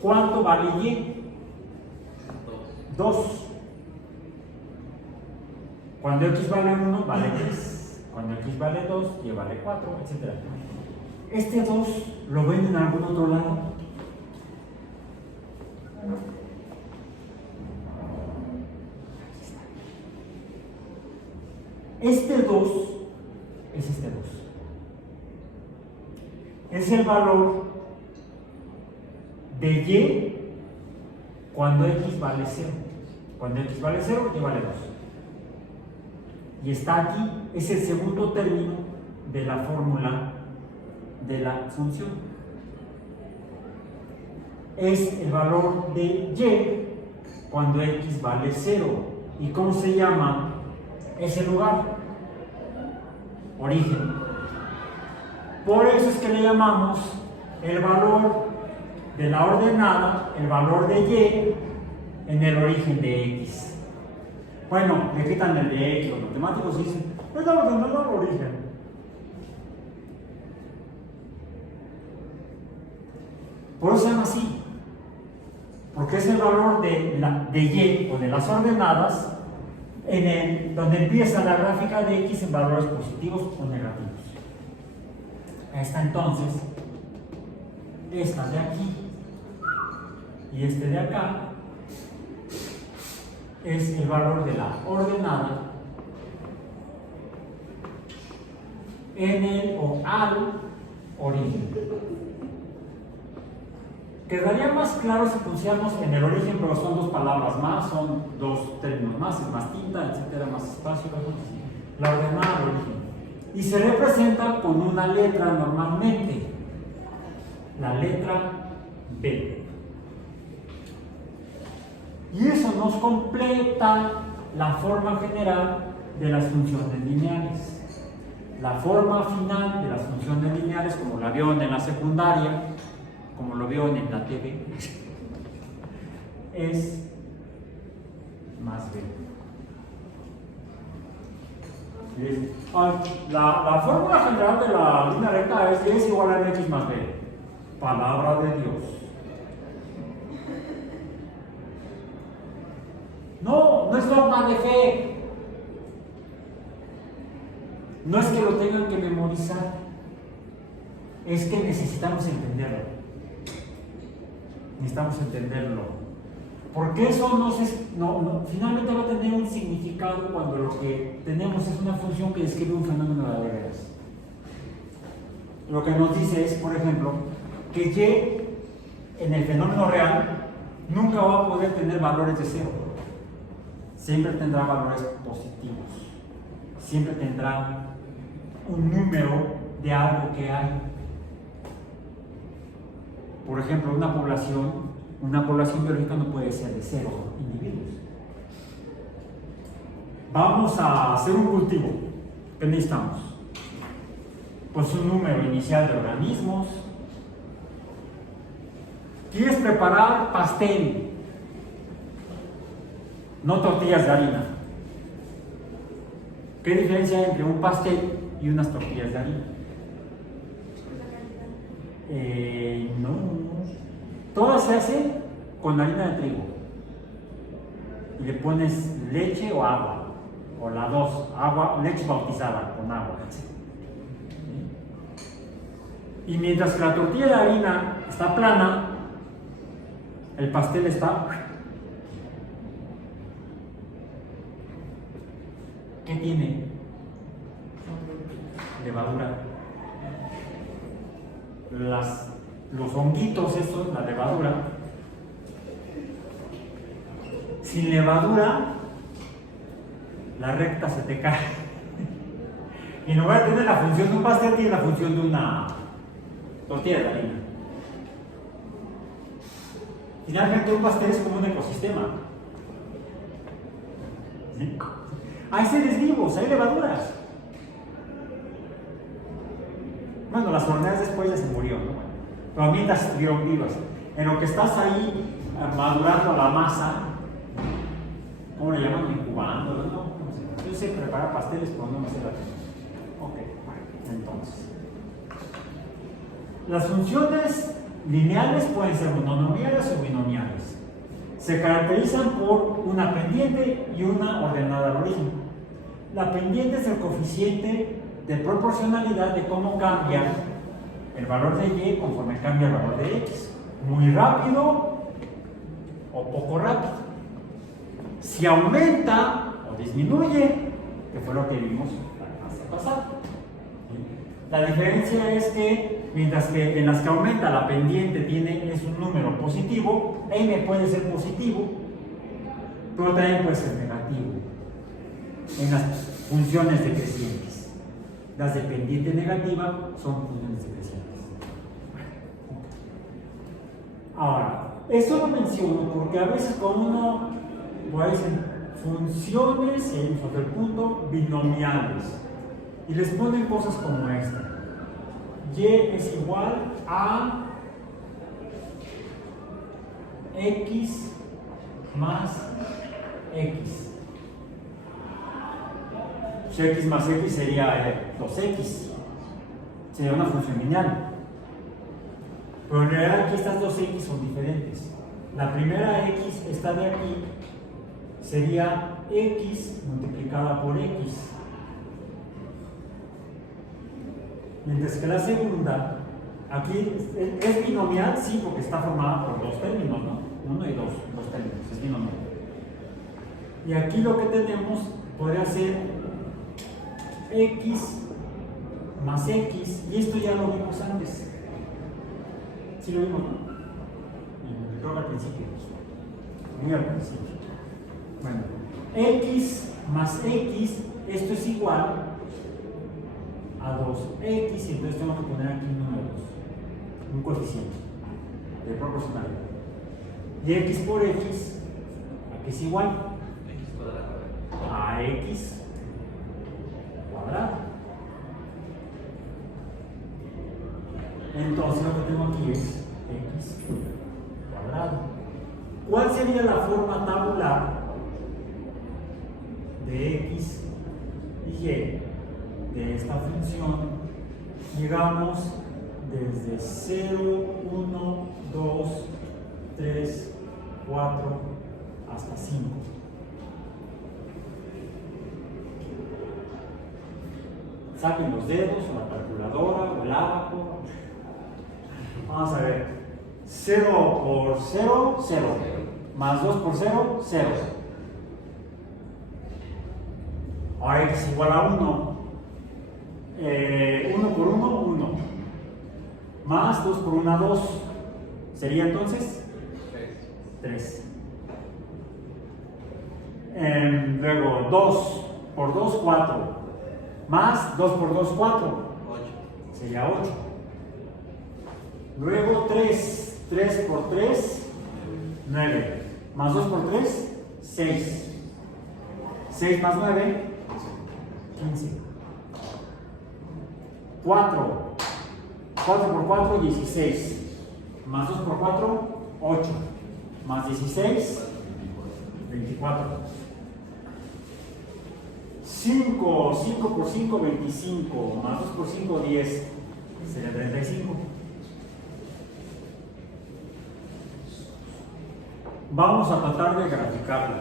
¿cuánto vale y? 2. Cuando x vale 1, vale 3. Cuando x vale 2, y vale 4, etc. Este 2 lo ven en algún otro lado. Este 2 es este 2. Es el valor de y cuando x vale 0. Cuando x vale 0, y vale 2. Y está aquí, es el segundo término de la fórmula de la función. Es el valor de y cuando x vale 0. ¿Y cómo se llama ese lugar? Origen. Por eso es que le llamamos el valor de la ordenada, el valor de y en el origen de x. Bueno, le quitan el de x, los matemáticos dicen, es la ordenada al origen. Por eso se llama así, porque es el valor de y o de las ordenadas donde empieza la gráfica de x en valores positivos o negativos. Esta entonces, esta de aquí y este de acá es el valor de la ordenada en el o al origen. Quedaría más claro si pusiéramos en el origen, pero son dos palabras más, son dos términos más, es más tinta, etcétera, más espacio, la ordenada al origen. Y se representa con una letra normalmente, la letra B. Y eso nos completa la forma general de las funciones lineales. La forma final de las funciones lineales, como la vio en la secundaria, como lo vio en la TV, es más B. La fórmula general de la línea recta es y es igual a x más b. Palabra de Dios. No es dogma de fe. No es que lo tengan que memorizar. Es que necesitamos entenderlo. Necesitamos entenderlo. Porque eso finalmente va a tener un significado cuando lo que tenemos es una función que describe un fenómeno de veras. Lo que nos dice es, por ejemplo, que y en el fenómeno real nunca va a poder tener valores de cero. Siempre tendrá valores positivos. Siempre tendrá un número de algo que hay. por ejemplo, una población biológica no puede ser de 0 individuos. Vamos a hacer un cultivo. ¿Qué necesitamos? Pues un número inicial de organismos. ¿Quieres preparar pastel? No tortillas de harina. ¿Qué diferencia hay entre un pastel y unas tortillas de harina? No. Todas se hacen con harina de trigo. Y le pones leche o agua. O la dos, agua, leche bautizada con agua. Y mientras que la tortilla de harina está plana, el pastel está... ¿Qué tiene? Levadura. Los honguitos estos, la levadura. Sin levadura, la recta se te cae. Y en lugar de tener la función de un pastel, tiene la función de una tortilla de harina. Finalmente, un pastel es como un ecosistema. ¿Sí? Hay seres vivos, hay levaduras. Bueno, las horneas después ya se murió, ¿no? Pero mientras estuvieron vivas. En lo que estás ahí madurando la masa, ¿cómo le llaman? Incubando, ¿no? Yo sé preparar pasteles, pero no me sé la cosa. Ok, bueno, entonces. Las funciones lineales pueden ser monomiales o binomiales. Se caracterizan por una pendiente y una ordenada al origen. La pendiente es el coeficiente de proporcionalidad de cómo cambia el valor de y conforme cambia el valor de x. Muy rápido o poco rápido. Si aumenta o disminuye, que fue lo que vimos la clase pasada. La diferencia es que mientras que en las que aumenta la pendiente es un número positivo, m puede ser positivo, pero también puede ser negativo en las funciones decrecientes. Las de pendiente negativa son funciones decrecientes. Ahora, esto lo menciono porque a veces cuando uno puede decir funciones, seguimos otro punto, binomiales, y les ponen cosas como esta: y es igual a x más x. Si x más x sería 2x, sería una función lineal. Pero en realidad aquí estas 2x son diferentes. La primera x, esta de aquí, sería x multiplicada por x. Mientras que la segunda, aquí es binomial, sí, porque está formada por dos términos, ¿no? Uno y dos términos, es binomial. Y aquí lo que tenemos podría ser x más x, y esto ya lo vimos antes. ¿Sí lo vimos, no? Creo que al principio. Muy al principio. Bueno, x más x, esto es igual a 2x, y entonces tengo que poner aquí números, un coeficiente de proporcionalidad. Y x por x, aquí es igual a x cuadrado. Entonces lo que tengo aquí es x cuadrado. ¿Cuál sería la forma tabular de x y y de esta función? Llegamos desde 0, 1, 2, 3, 4 hasta 5. Saquen los dedos o la calculadora o el abaco. Vamos a ver. 0 por 0, 0. Más 2 por 0, 0. Ahora x es igual a 1. 1 por 1, 1. Más 2 por 1, 2. ¿Sería entonces? 3. Luego 2 por 2, 4. Más 2 por 2, 4. 8. Sería 8. Luego 3 3 por 3, 9. Más 2 por 3, 6. 6 más 9, 15. 4. 4 por 4, 16. Más 2 por 4, 8. Más 16, 24. 5. 5 por 5, 25. Más 2 por 5, 10. Sería 35. Vamos a tratar de graficarlo.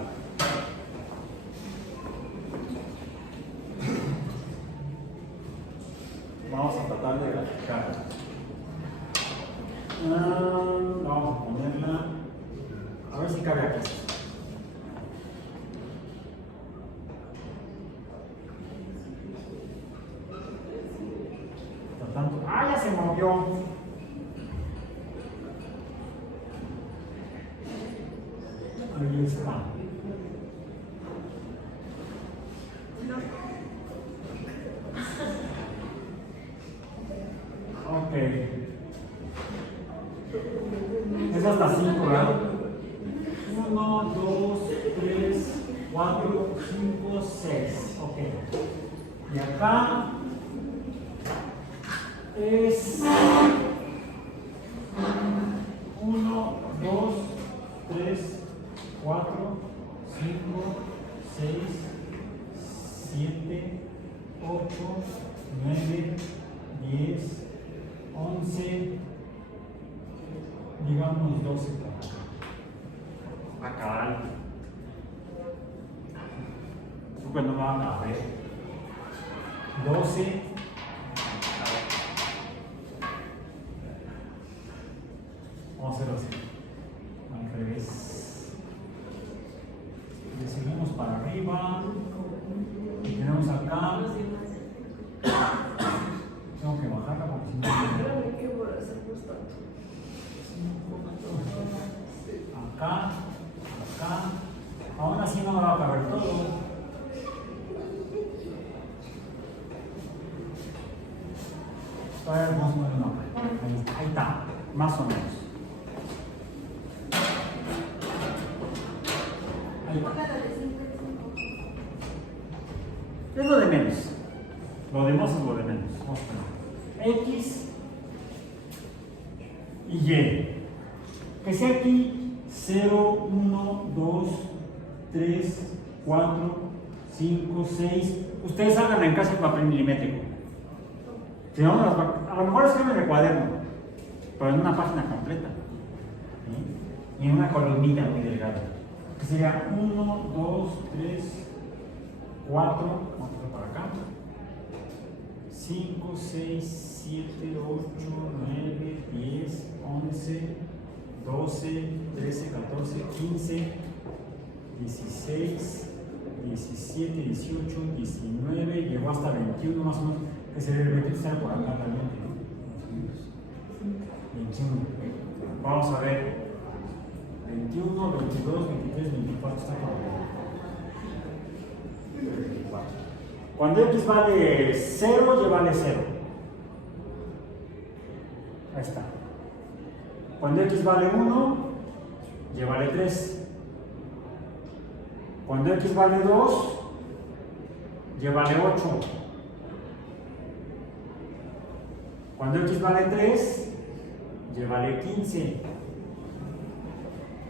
Vamos a tratar de graficarlo. Vamos a ponerla. A ver si cabe aquí. Tanto. ¡Ah, ya se movió! Ahí está. Ok. Es hasta 5, ¿verdad? 1, 2, 3, 4, 5, 6. Ok. Y acá es 1, 2, 3, 4, 5, 6, 7, 8, 9, 10, 11, digamos 12. Acá. Pues no van a ver. 12. Vamos a hacerlo así. Al revés. Le seguimos para arriba. Y tenemos acá. Tengo que bajarla porque si no. Acá, acá. Aún así no me va a caber todo. Vamos a poner una. Ahí está, más o menos. Ahí va. Es lo de menos. Lo demás es lo de menos. Vamos a poner X y Y. Que sea aquí 0, 1, 2, 3, 4, 5, 6. Ustedes hagan en casa el papel milimétrico. Si no, a lo mejor escriben en el cuaderno, pero en una página completa. ¿Sí? Y en una columnita muy delgada. Que sería 1, 2, 3, 4, vamos a para acá. 5, 6, 7, 8, 9, 10, 11, 12, 13, 14, 15, 16, 17, 18, 19, llegó hasta 21 más o menos. Que sería el 21, está por acá también. 21. Vamos a ver. 21, 22, 23, 24 está por acá. 24. Cuando X vale 0, Y vale 0. Ahí está. Cuando X vale 1, Y vale 3. Cuando X vale 2, Y vale 8. Cuando X vale 3, Y vale 15.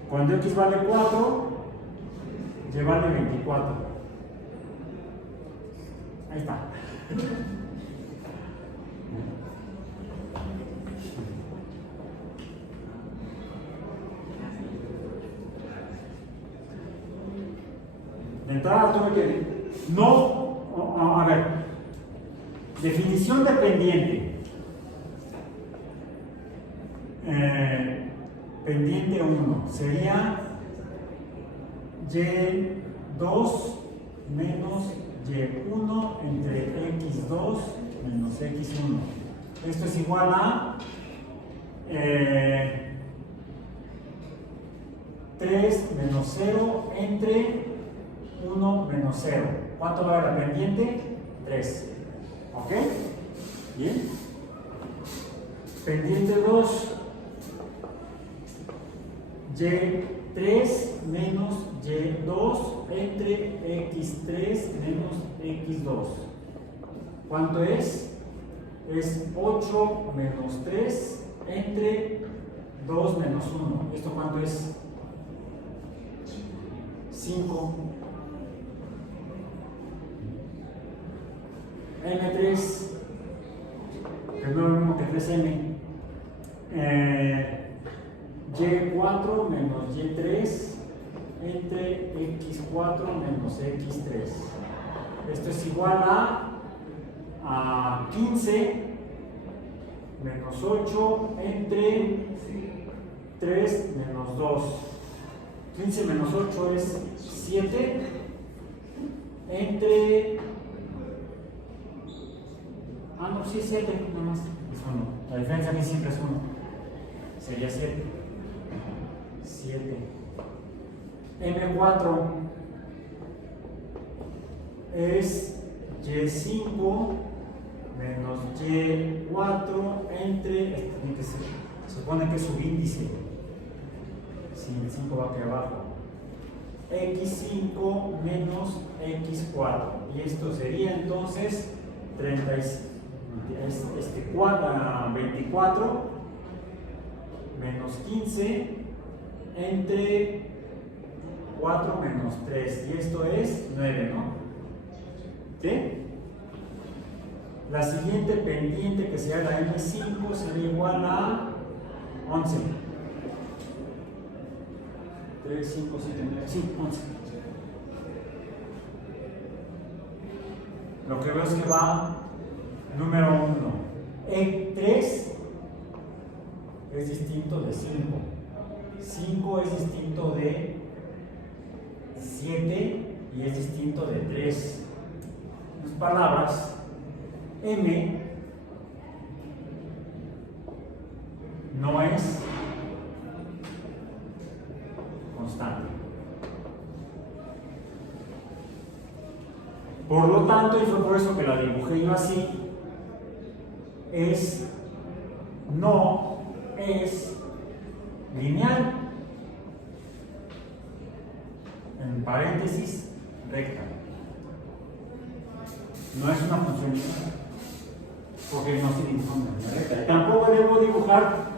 Cuando X vale 4, Y vale 24. Ahí está. De entrada tuve que... No, a ver. Definición de pendiente. Pendiente 1 sería Y2 menos Y1 entre X2 menos X1. Esto es igual a 3 menos 0 entre 1 menos 0. ¿Cuánto va a la pendiente? 3. ¿Ok? Bien. Pendiente 2 y3 menos y2 entre x3 menos x2. ¿Cuánto es? Es 8 menos 3 entre 2 menos 1. ¿Esto cuánto es? 5. M3, que es lo mismo que 3M. Y4 menos Y3 entre X4 menos X3. Esto es igual a 15 menos 8 entre 3 menos 2. 15 menos 8 es 7 entre... Ah, no, sí es 7, nada más. Es 1. La diferencia aquí siempre es 1. Sería 7. 7. M4 es Y5 menos Y4 entre... Se supone que es subíndice. Si el 5 va aquí abajo. X5 menos X4. Y esto sería entonces 24 menos 15 entre 4 menos 3. Y esto es 9, ¿no? ¿Qué? La siguiente pendiente, que sería la M5, sería igual a 11. 3, 5, 7, 9, sí, 11. Lo que veo es que va número 1. E3 es distinto de 5. 5 es distinto de 7 y es distinto de 3. En otras palabras, M no es constante. Por lo tanto, y fue por eso que la dibujé yo así, no es lineal. En paréntesis, recta. No es una función lineal, porque no se dibuja una línea recta. Tampoco debo dibujar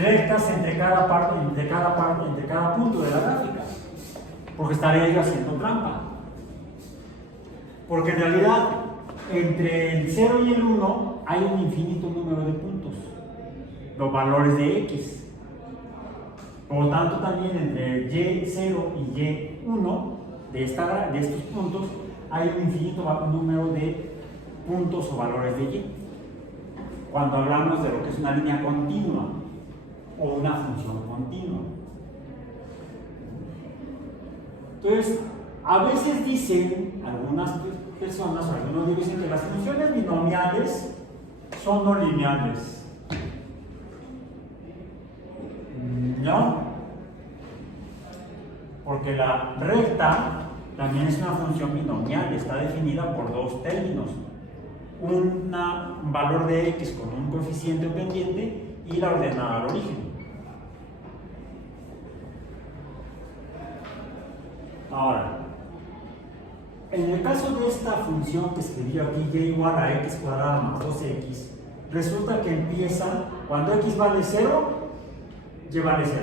rectas entre cada punto de la gráfica, porque estaría yo haciendo trampa. Porque en realidad, entre el 0 y el 1 hay un infinito número de puntos, los valores de x. Por lo tanto, también entre y0 y y1 de estos puntos hay un infinito número de puntos o valores de y. Cuando hablamos de lo que es una línea continua o una función continua. Entonces, a veces dicen algunas personas, o algunos dicen que las funciones binomiales son no lineales. No, porque la recta también es una función binomial, está definida por dos términos: un valor de x con un coeficiente pendiente y la ordenada al origen. Ahora, en el caso de esta función que escribí aquí, y igual a x cuadrada más 2x, resulta que empieza cuando x vale 0, y vale 0,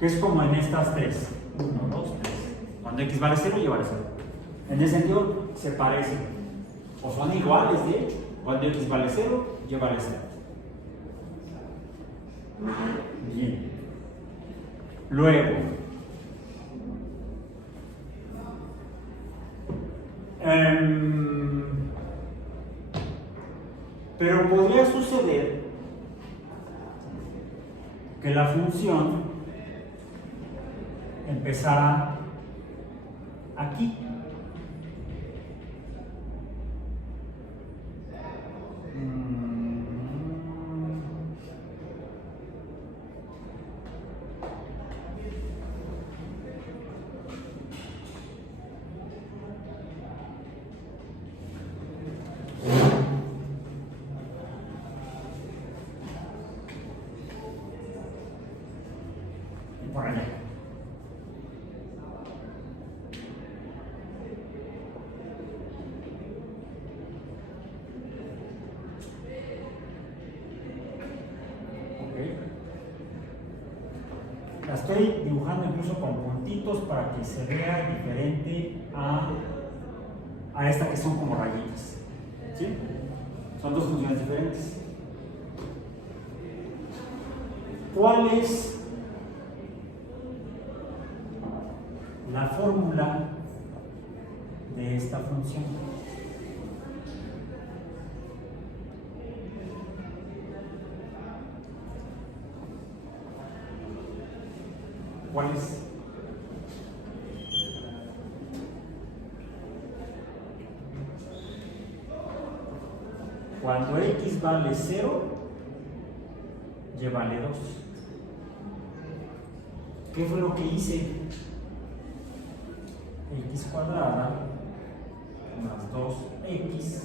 que es como en estas tres: 1, 2, 3. Cuando x vale 0, y vale 0. En ese sentido se parecen, o son iguales de hecho. Cuando x vale 0, y vale 0. Bien. Luego, pero podría suceder que la función empezara aquí. Por allá. La estoy dibujando incluso con puntitos para que se vea diferente a esta que son como rayitas. ¿Sí? Son dos funciones diferentes. ¿Cuál es la fórmula de esta función? ¿Cuál es? Cuando x vale 0, y vale 2. ¿Qué fue lo que hice? X cuadrada más 2x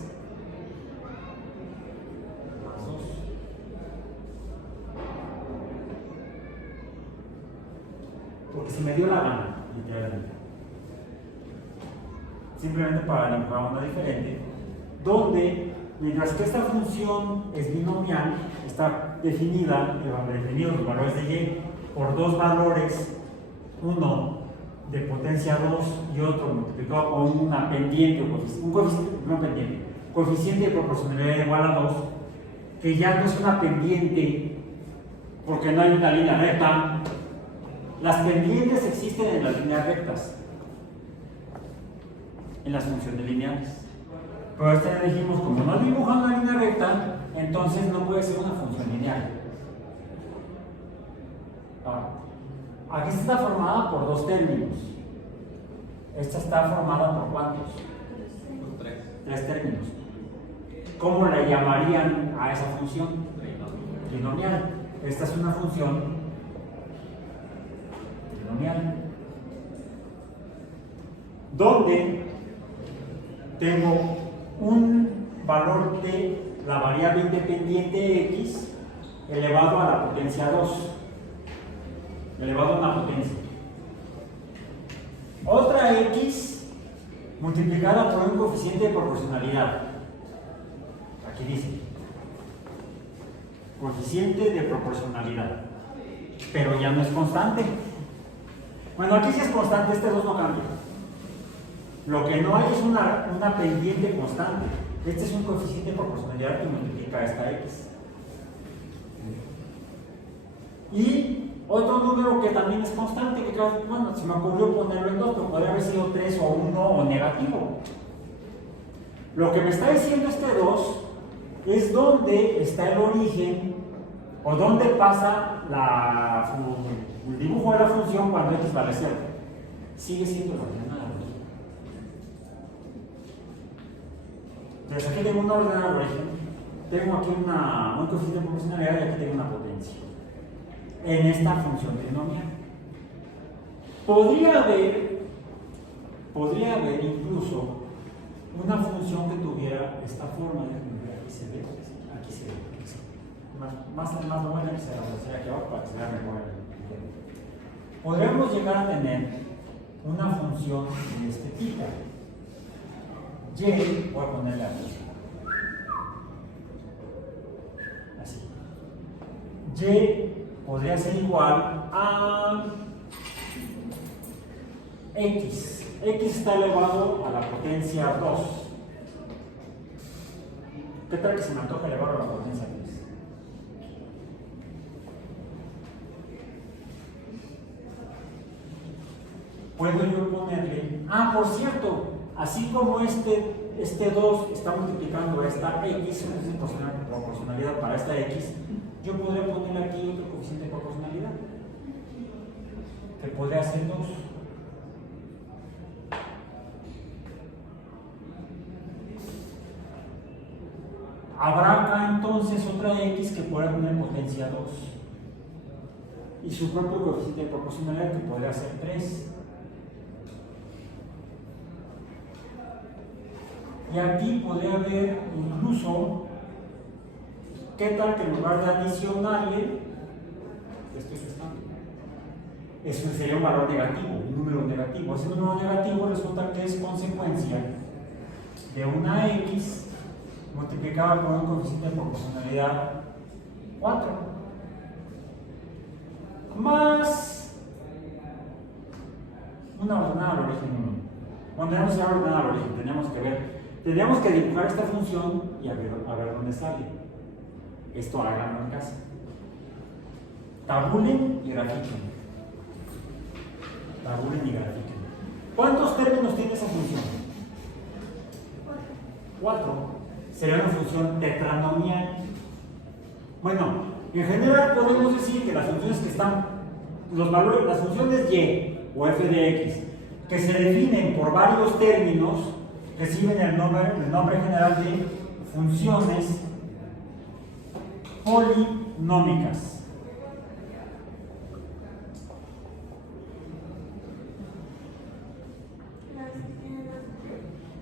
más 2. Porque se me dio la gana, literalmente. Simplemente para dibujar una diferente, donde mientras que esta función es binomial, está definida, definidos los valores de y por dos valores, uno de potencia 2 y otro multiplicado con una pendiente, coeficiente de proporcionalidad igual a 2, que ya no es una pendiente porque no hay una línea recta. Las pendientes existen en las líneas rectas, en las funciones lineales. Pero esta dijimos, como no dibuja una línea recta, entonces no puede ser una función lineal. Aquí está formada por dos términos. Esta está formada por ¿cuántos? Tres términos. ¿Cómo le llamarían a esa función? Trinomial. Esta es una función trinomial, donde tengo un valor de la variable independiente x elevado a la potencia 2, elevado a una potencia. Otra x multiplicada por un coeficiente de proporcionalidad. Aquí dice coeficiente de proporcionalidad, pero ya no es constante. Bueno, aquí sí es constante, este 2 no cambia. Lo que no hay es una pendiente constante. Este es un coeficiente de proporcionalidad que multiplica esta x. Y otro número que también es constante, que bueno, se me ocurrió ponerlo en 2, pero podría haber sido 3 o 1 o negativo. Lo que me está diciendo este 2 es dónde está el origen o dónde pasa el dibujo de la función cuando x vale 0. Sigue siendo la misma. Entonces aquí tengo un orden al origen, tengo aquí un coeficiente de proporcionalidad y aquí tengo una potencia en esta función trinomial. Podría haber incluso una función que tuviera esta forma. Aquí se ve, aquí se ve. Más buena que se la aquí abajo para que se vea mejor. Podríamos llegar a tener una función de este tipo. Y, voy a ponerle aquí. Así. Y podría ser igual a x. X está elevado a la potencia 2. ¿Qué tal que se me antoja elevarlo a la potencia 3? Puedo yo ponerle. Por cierto, así como este 2 está multiplicando esta x, es proporcionalidad para esta x, yo podría poner aquí otro coeficiente de proporcionalidad, que podría ser 2. Habrá acá entonces otra x que podrá tener potencia 2 y su propio coeficiente de proporcionalidad que podría ser 3. Y aquí podría haber incluso, ¿qué tal que en lugar de adicionarle, esto es restando? Eso sería un valor negativo, un número negativo. Ese número negativo resulta que es consecuencia de una x multiplicada por un coeficiente de proporcionalidad 4. Más Una ordenada al origen 1. Cuando tenemos una ordenada al origen, tendríamos que dibujar esta función y a ver dónde sale. Esto háganlo en casa. Tabulen y grafiquen. Tabulen y grafiquen. ¿Cuántos términos tiene esa función? 4. Sería una función tetranomial. Bueno, en general podemos decir que las funciones que están, los valores, las funciones y o f de x, que se definen por varios términos, reciben el nombre general de funciones polinómicas.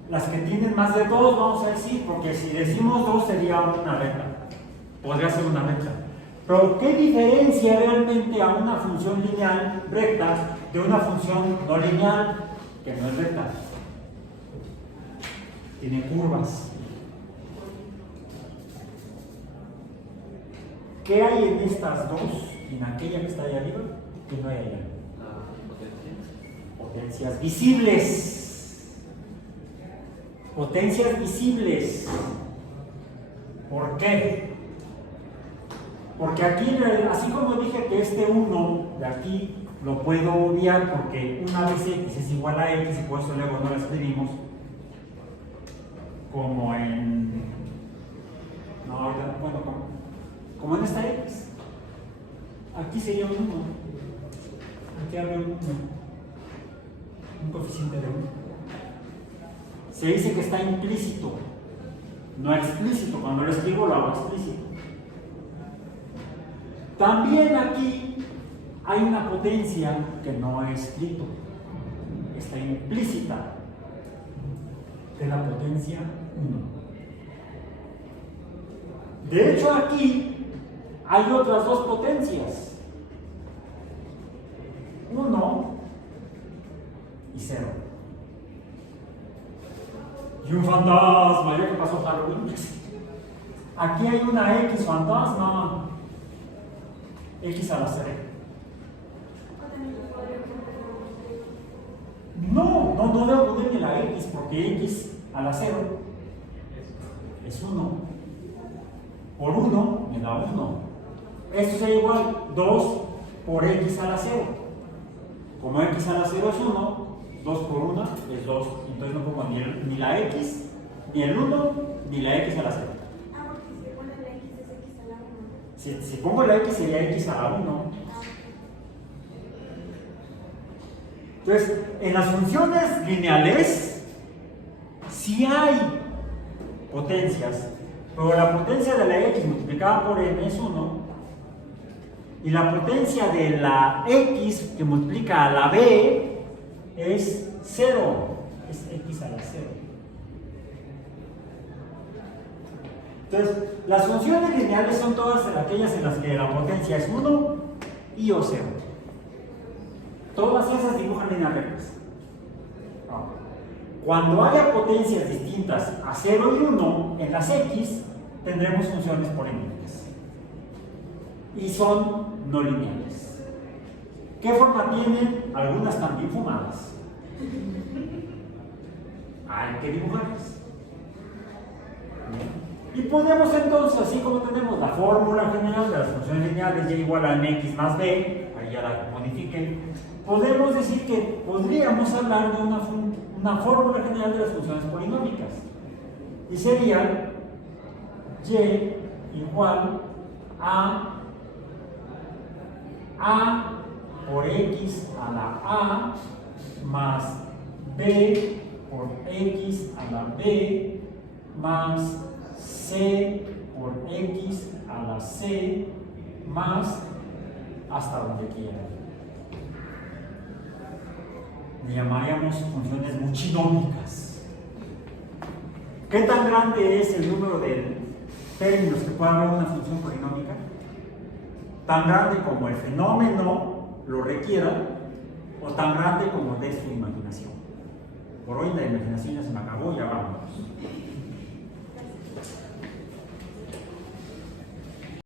Las que tienen más de 2, vamos a decir, porque si decimos 2 sería una recta, podría ser una recta. Pero ¿qué diferencia realmente a una función lineal recta de una función no lineal que no es recta? Tiene curvas. ¿Qué hay en estas dos y en aquella que está ahí arriba que no hay allá? Potencias visibles. Potencias visibles. ¿Por qué? Porque aquí, así como dije que este 1 de aquí lo puedo obviar porque una vez x es igual a x y por eso luego no la escribimos como en... No, bueno, como en esta x. Aquí sería un 1. Aquí habría un coeficiente de 1. Se dice que está implícito, no explícito. Cuando lo escribo lo hago explícito. También aquí hay una potencia que no he escrito, está implícita, de la potencia 1. De hecho, aquí hay otras dos potencias, 1 y 0. Y un fantasma, ya que pasó Halloween. Aquí hay una X fantasma, X a la 0. No debo ponerle la X porque X a la 0 es 1. Por 1 me da 1. Esto sería igual 2 por X a la 0. Como X a la 0 es 1, 2 por 1 es 2. Entonces no pongo ni la X, ni el 1, ni la X a la 0. Ah, porque si le pones la X es X a la 1. Si pongo la X sería X a la 1. Entonces, en las funciones lineales sí hay potencias, pero la potencia de la X multiplicada por n es 1 y la potencia de la X que multiplica a la B es 0, es X a la 0. Entonces, las funciones lineales son todas aquellas en las que la potencia es 1 y o 0. Todas esas dibujan líneas rectas. Cuando haya potencias distintas a 0 y 1 en las X, tendremos funciones polinómicas. Y son no lineales. ¿Qué forma tienen? Algunas también fumadas. Hay que dibujarlas. Y podemos entonces, así como tenemos la fórmula general de las funciones lineales y igual a mx más b, ahí ya la modifiquen, podemos decir que podríamos hablar de una fórmula general de las funciones polinómicas. Y sería y igual a por x a la a más b por x a la b más c por x a la c más hasta donde quiera. Le llamaríamos funciones muchinómicas. ¿Qué tan grande es el número de términos que puede haber una función polinómica? Tan grande como el fenómeno lo requiera o tan grande como de su imaginación. Por hoy la imaginación ya se me acabó y ya vámonos.